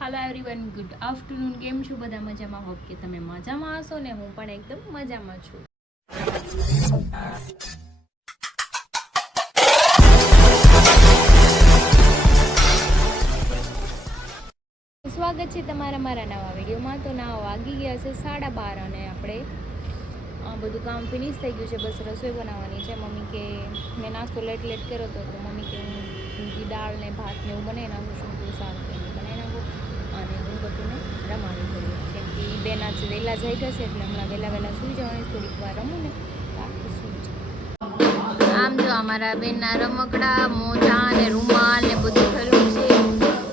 Hello everyone, good afternoon. કેમ છો બધા? મજામાં? હોપ કે તમે મજામાં હશો ને હું પણ એકદમ મજામાં છું. સ્વાગત છે તમારા મારા નવા વિડીયોમાં. તો ના વાગી ગયા છે 12:30 અને આપણે બધું કામ ફિનિશ થઈ ગયું છે. બસ રસોઈ બનાવવાની છે. મમ્મી કે મેં નાસ્તો લેટ કર્યો હતો તો મમ્મી કે હું ઊંધી દાળ ને ભાત ને એવું બનાવી નાખું છું. તો સારું બનાવી નાખું અને હું બધુંને રમાડી કરું કેમ કે એ બેન આજ વહેલા જઈ જશે એટલે હમણાં વહેલા સૂઈ જવાની. થોડીક વાર રમું ને તો આખી સૂઈ જાય. આમ જો અમારા બેનના રમકડા, મોજા ને રૂમાલ ને બધું થયેલું છે.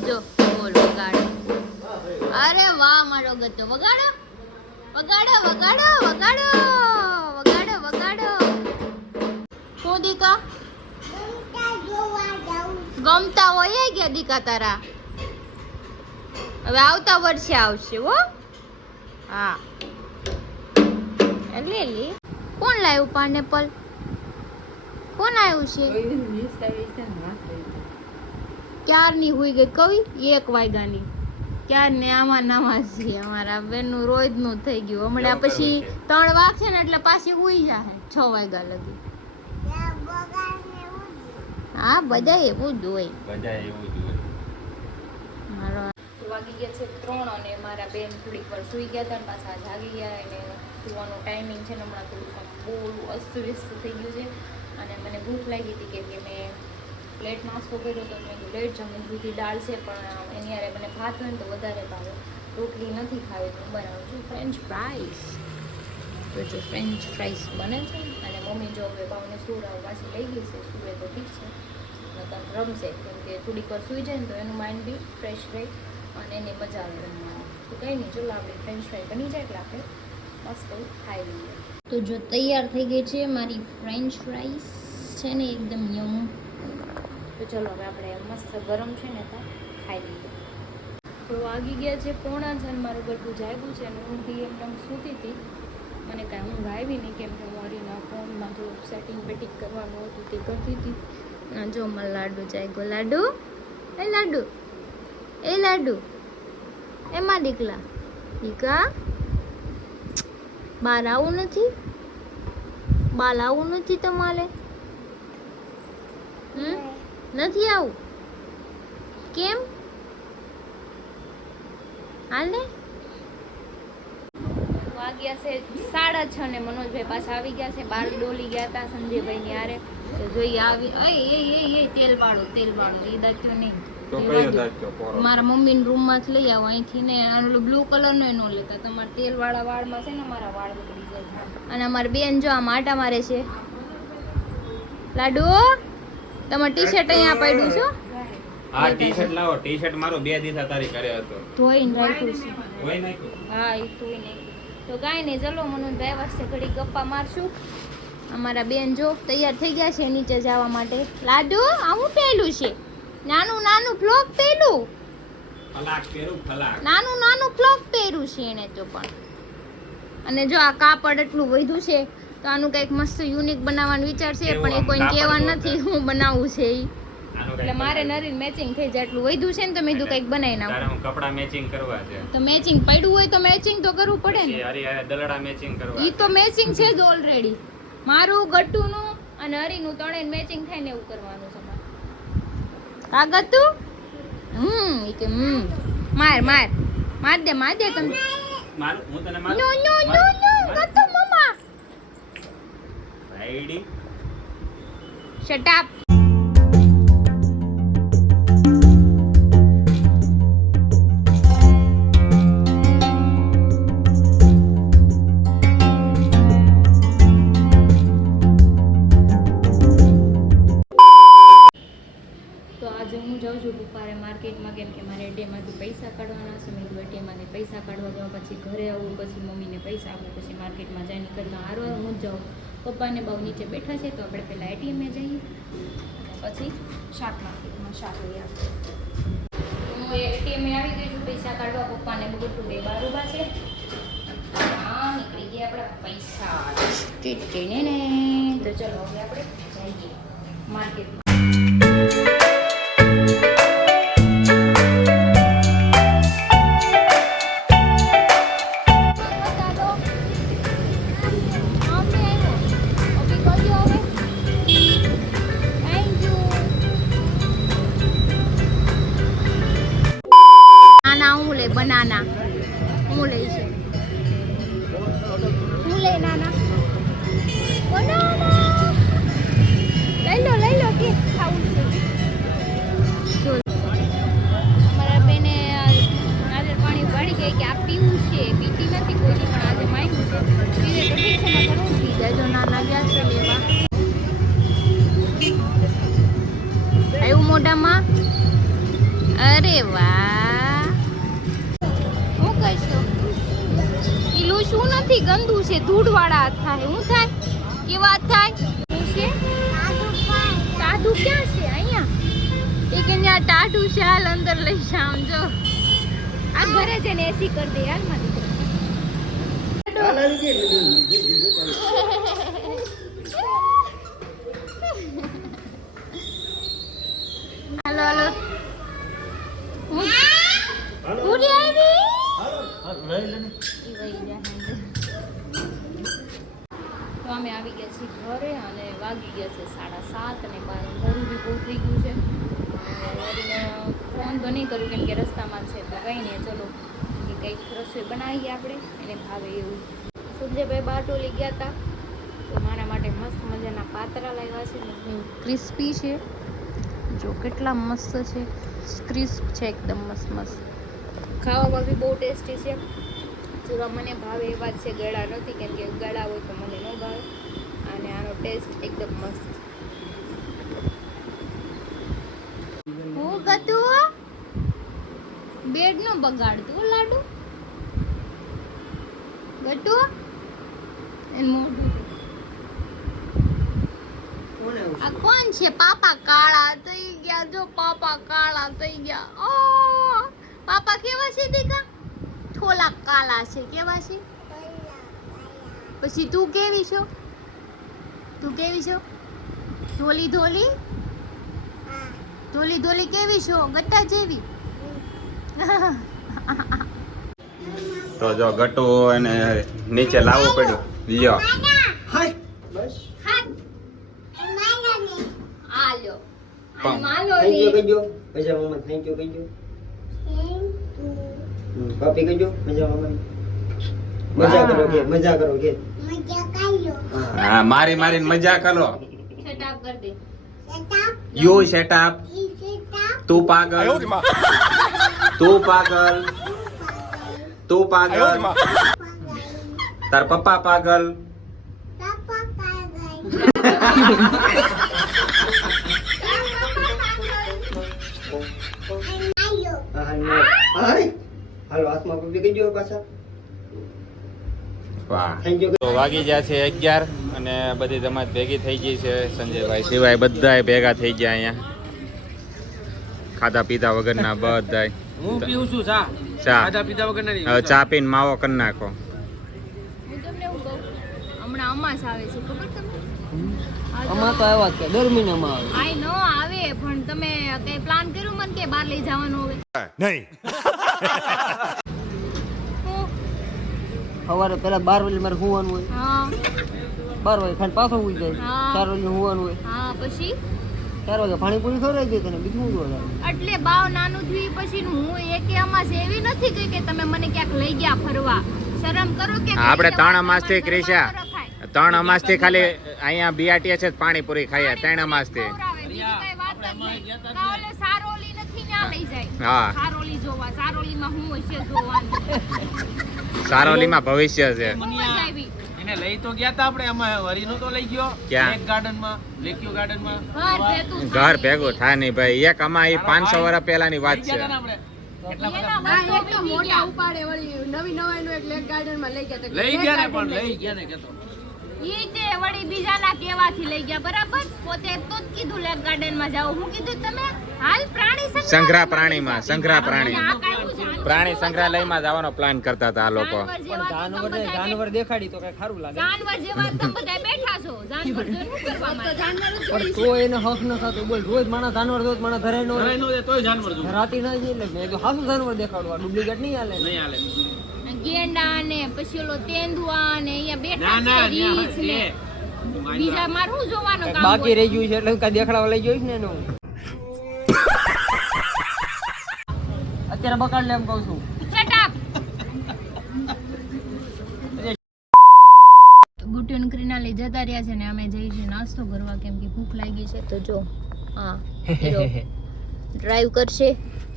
જો બોલ વગાડો. અરે વાહ મારો ગતો. વગાડો વગાડો વગાડો વગાડો વગાડો વગાડો. શું દીકા ગમતા હોય ગયા દીકા તારા? હવે આવતા વર્ષે આવશે હો. હા લે કોણ લાવ્યું પાઇનેપલ? કોણ આવ્યું છે? ક્યારની હુઈ ગઈ કવિ 1 વાગ્યાની. ક્યારને આમાં નવા છે. અમારા બેનનું રોજનું થઈ ગયું. હમણાં પછી 3 વાગશે ને એટલે પાછી હુઈ જાય 6 વાગ્યા લગી. હા બધા એવું જ હોય. મારો વાગી ગયા છે 3 અને મારા બેન થોડીક વાર સૂઈ ગયા હતા ને પાછા જાગી ગયા. એને સુવાનો ટાઈમિંગ છે ને હમણાં થોડુંક બહુ અસ્તવ્યસ્ત થઈ ગયું છે. અને મને ભૂખ લાગી હતી કેમ કે મેં લેટ નાસ્તો કર્યો તો મેં લેટ જમું. દૂધી દાળ છે પણ એની યારે મને ભાત હોય ને તો વધારે ભાવે. રોટલી નથી ખાવી તો હું બનાવું છું ફ્રેન્ચ ફ્રાઈસ. તો જો ફ્રેન્ચ ફ્રાઈસ બને છે અને મમ્મી જો હવે ભાવને સુરાવ પાછી લઈ ગઈ છે. સુવે તો ઠીક છે નકર રમશે કેમ કે થોડીક વાર સૂઈ જાય ને તો એનું માઇન્ડ બી ફ્રેશ રહે અને એની મજા આવે રમવાની. તો કંઈ નહીં, ચલો આપણે ફ્રેન્ચ ફ્રાઈ બની જાય એટલે આપણે મસ્ત ખાઈ લઈએ. તો જો તૈયાર થઈ ગઈ છે મારી ફ્રેન્ચ ફ્રાઈસ છે ને એકદમ યમ. તો ચલો હવે આપણે મસ્ત ગરમ છે ને તો ખાઈ લઈએ. તો વાગી ગયા છે 9:45 અને મારું ગટું જાગ્યું છે અને હું બી એકદમ સૂતી હતી. મને કાંઈ ઊંઘ આવી નહીં કેમ કે હું હરીના ફોનમાં થોડુંક સેટિંગ બેટિંગ કરવાનું હતું તે કરતી હતી. જો મારો લાડુ જાગ્યો. લાડુ એ લાડુ એ લાડુ એમાં દીકલા દીકા બહાર આવું નથી? બહાર આવું નથી તમારે? નથી આવું કેમ? હાલે વાગ્યા છે 6:30 ને મનોજભાઈ પાછા આવી ગયા છે. બાર ડોલી ગયા હતા સંજયભાઈ ની હારે. તો જોઈએ આવી એ તેલ વાળો એ દાચ્યો નહીં. મારા મમ્મી રૂમ માંથી લઈ આવો અહીંથી ને. બ્લુ કલર નો ન લેતા. તમારા તેલ વાળા વાળમાં છે ને મારા વાળ બગડી જાય. અને અમારી બેન જો આમ આટા મારે છે. લાડુ તમાર ટી-શર્ટ અહીંયા પડ્યું છે. આ ટી-શર્ટ લાવો. ટી-શર્ટ મારો 2 દિવસ તારી ઘરે હતો. ધોઈને રાખ્યું છે. ધોઈ નાખ્યું? હા એ ધોઈ નાખ્યું. તો કાંઈ નહીં, ચલો મનોજભાઈ વાસ્તે ઘડી ગપ્પા મારશું. અમારા બેન જો તૈયાર થઈ ગયા છે નીચે જવા માટે. લાડુ આવું પહેલું છે નાનું ફ્લોક પહેલું. નાનું ફ્લોક પહેર્યું છે એને તો પણ. અને જો આ કાપડ એટલું વધ્યું છે તો આનું કંઈક મસ્ત યુનિક બનાવવાનો વિચાર છે પણ એ કોઈને કહેવાનું નથી હું બનાવું છે ઈ. એટલે મારે નરીન મેચિંગ થઈ જાય એટલું વધ્યું છે ને તો મેં કંઈક બનાવી નાખું. તારે હું કપડા મેચિંગ કરવા છે તો મેચિંગ પડ્યું હોય તો મેચિંગ તો કરવું પડે ને. હરી દલડા મેચિંગ કરવા. ઈ તો મેચિંગ છે જ ઓલરેડી. મારું ગટ્ટુનું અને હરીનું ત્રણેય મેચિંગ થાય ને એવું કરવાનું છે મારે. કાગળ તું ઈ કે માર દે તમે. માર હું તને માર. નો ગટ્ટુ મમ્મા. રાઈડી શટ અપ. જાઉં છું બુપારે માર્કેટમાં કેમ કે મારે એટીએમમાંથી પૈસા કાઢવાના છે. મેં એટીએમમાંથી પૈસા કાઢવા જાઉં પછી ઘરે આવું પછી મમ્મીને પૈસા આપું પછી માર્કેટમાં જઈને કરતાં હારવાર હું જ જાઉં. પપ્પાને બહુ નીચે બેઠા છે તો આપણે પહેલાં એટીએમે જઈએ પછી શાક માર્કેટમાં શાક લઈ આપીએ. હું એટીએમે આવી ગઈ છું પૈસા કાઢવા. પપ્પાને બધું બે બાર ઊભા છે. હા નીકળી ગયા આપણા પૈસા ને. તો ચલો હવે આપણે જઈએ માર્કેટમાં. લે બનાના હું લઈ છે હું લે નાના બનાના લઈ લો કે ખાવું છે અમારા બેને નારિયેળ પાણી વાળી ગઈ કે આ પીવું છે પીતી નથી કોઈ પણ આજે માંગ્યું છે પીવે તો ઠીક છે નકર હું પી જાય જો નાના ગયા છે લેવા આવ્યું મોઢામાં અરે વાહ હું કરશો ઈલું શું નથી ગંદુ છે ધૂળવાળા હાથ થાય હું થાય કેવા હાથ થાય શું છે ટાઢું ક્યાં છે અહીંયા એ કે ત્યાં ટાઢું છે હાલ અંદર લઈ જામ જો આ ઘરે જઈને એસી કરી દે યાર મારી હાલો હાલો પૂરી આવી તો અમે આવી ગયા છીએ ઘરે અને વાગી ગયા છે 7:30 અને બહાર અંધારું બી બહુ થઈ ગયું છે ફોન તો નહીં કર્યું કેમ કે રસ્તામાં છે તો કંઈ નહીં ચલો કે કંઈક રસોઈ બનાવીએ આપણે એને ભાવે એવું સૂર્યભાઈ બારટોલી ગયા હતા તો મારા માટે મસ્ત મજાના પાતરા લાવ્યા છે ક્રિસ્પી છે જો કેટલા મસ્ત છે ક્રિસ્પ છે એકદમ મસ્ત મસ્ત ખાવામાં બી બહુ ટેસ્ટી છે જેવા મને ભાવે એવા જ છે ગળા નથી કેમ કે ગળા હોય તો મને ન ભાવે અને આનો ટેસ્ટ એકદમ મસ્ત હું ગતું બેડ નો બગાડતું લાડુ ગટુ એન મોઢું આ કોણ છે પાપા કાળા થઈ ગયા જો પાપા કાળા થઈ ગયા ઓ પાપા કેવા છે દીકા થોડા કાળા છે કેવા છે પછી તું કેવી છો ધોલી ધોલી ધોલી ધોલી કેવી છો ગટ્ટા જેવી તો જો ગટુ એને નીચે લાવવું પડ્યું લ્યો બસ આ લ્યો પણ માલો થેન્ક યુ લી કહેજો મજા મમ્મા થેન્ક યુ કહેજો પાપી કહેજો મજા મમ્મા મજા કરો કે હા મારી મારીને મજા કરો છટાપ કર દે યુ શટ અપ તું પાગલ તાર પપ્પા પાગલ હાલો હાથમાં પાપી કહેજો પાછા વાહ થેન્ક યુ તો વાગી ગયા છે 11 અને બધી જમાત ભેગી થઈ ગઈ છે સંજયભાઈ સિવાય બધાય ભેગા થઈ ગયા અહીંયા ખાધા પીધા વગરના બધાય હું પીઉં છું ચા ચા ખાધા પીધા વગર નહીં હવે ચા પીને માવો કરી નાખો હું તમને હું કહું હમણાં અમાસ આવે છે ખબર તમને અમાર તો આવ્યા કે દર મહિનામાં આવે આઈ નો આવે પણ તમે કઈ પ્લાન કર્યું મને કે બહાર લઈ જવાનું હવે નહીં હું સવારે પેલા 12 વાગે મારે હોવાનું હોય હા 12 વાગે ખાઈને પાછો હોઈ જાય હા. 4 વાગે હોવાનું હોય હા પછી 4 વાગે પાણીપુરી ખવડાવી દે તને બીજું શું જોવાનું એટલે બાવ નાનું થયું પછી હું એકે અમાસ એવી નથી ગઈ કે તમે મને ક્યાંક લઈ ગયા ફરવા શરમ કરો કે આપણે કઈ 3 અમાસથી જવાનું ક્રિશા ન રખાય. 3 અમાસથી ખાલી અહીંયા બીઆરટીએસ જ પાણીપુરી ખાઈએ 3 અમાસથી ખવડાવે, બીજી કઈ વાત જ નહીં. કાલે સારોલી નથી ત્યાં લઈ જાય હા. સારોલી જોવા સારોલીમાં હું હશે જોવાનું સારોલીમાં ભવિષ્ય છે બહુ મજા આવી એને લઈ તો ગયા તા આપણે આમાં હરીનો તો લઈ ગયો ક્યાં? લેક ગાર્ડનમાં લેક્યુ ગાર્ડનમાં ઘર ભેગું ઘર ભેગું થાય નહીં ભાઈ એક આમાં ઈ 500 વર્ષ પહેલાની વાત લઈ છે ગયા તા ને આપણે એટલા એના બધા વર્ષો વીતી ગયા. લઈ ગયા ને પણ લઈ ગયા ને કેતો ઈ તે વળી બીજાના કેવાથી લઈ ગયા બરાબર પોતે તો જ કીધું લેક ગાર્ડન માં જાઓ હું કીધું તમે હાલ પ્રાણી સંગ્રહ પ્રાણીમાં સંગ્રહ પ્રાણી આ કાંઈ જાનવર પ્રાણી સંગ્રહાલયમાં જવાનો પ્લાન કરતા હતા આ લોકો જાનવર જેવા તમે બધા જાનવર દેખાડી તો કઈ સારું લાગે જાનવર જેવા તમે બધા બેઠા છો જાનવર જોઈને શું કરવા માંડ્યા? પણ તો એને હક ન થતો બોલ રોજ માણસ જાનવર રોજ માણસ ધરાય નો ઘરે નો દે તોય જાનવર જોવું ધરાતી ના છે એટલે મેં તો હાસું જાનવર દેખાડવા ડુપ્લિકેટ નહીં હાલે નહીં હાલે ગેંડા ને પછી ઓલો તેંદુઆ ને અહીંયા ના બેઠા ના છે રીંછ ને બીજા મારે શું જોવાનું કામ બાકી હોય? રહી ગયું છે એટલે હું કાંઈ દેખાડવા લઈ જોઈશ ને એનું અત્યારે બકાડ લે એમ કહું છું ચટ નાસ્તો કરવા કેમ કે ભૂખ લાગી છે. તો જો હા ડ્રાઈવ કરશે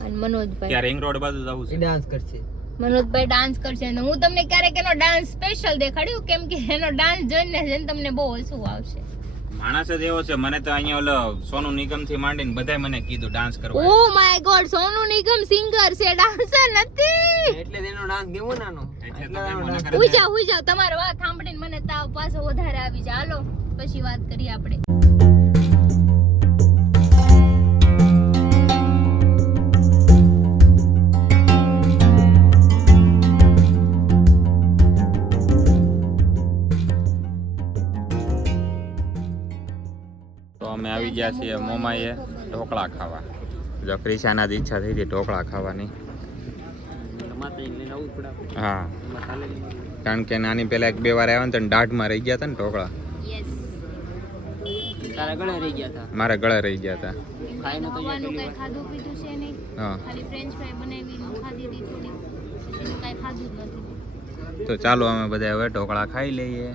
અને મનોજભાઈ ત્યાં રિંગ રોડ બાજુ જવું છે. ડાન્સ કરશે. મનોજભાઈ ડાન્સ કરશે અને હું તમને ક્યારેક એનો ડાન્સ સ્પેશિયલ દેખાડ્યું કેમ કે એનો ડાન્સ જોઈને છે ને તમને બહુ હસવું આવશે. માણસ જ એવો છે. મને તો અહીંયા ઓલો સોનુ નિગમ થી માંડીને બધાય મને કીધું ડાન્સ કરવા. Oh my God, Sonu Nigam singer છે, ડાન્સર નથી. એટલે તેનો ડાન્સ કેવો નાનો. એટલે તો મેં મને કરે હુઈ જાવ તમારે વાત સાંભળીને મને તાવ પાછો વધારે આવી જાય. હાલો પછી વાત કરીએ આપણે. તો અમે આવી ગયા છીએ મોમાએ ઢોકળા ખાવા. જો ક્રિશાના જ ઈચ્છા થઈ હતી ઢોકળા ખાવાની. હા, કારણ કે નાની પેલા 1-2 વાર આવ્યા ને તો દાઢમાં રહી ગયા હતા ને ઢોકળા. યસ, તારા ગળે રહી ગયા હતા. મારા ગળે રહી ગયા હતા. ખાવાનું કઈ ખાધું પીધું છે નહીં. હા, ખાલી ફ્રેન્ચ ફ્રાય બનાવી ખાધી હતી થોડી, પછી કઈ ખાધું જ નથી. તો ચાલો અમે બધા હવે ઢોકળા ખાઈ લઈએ.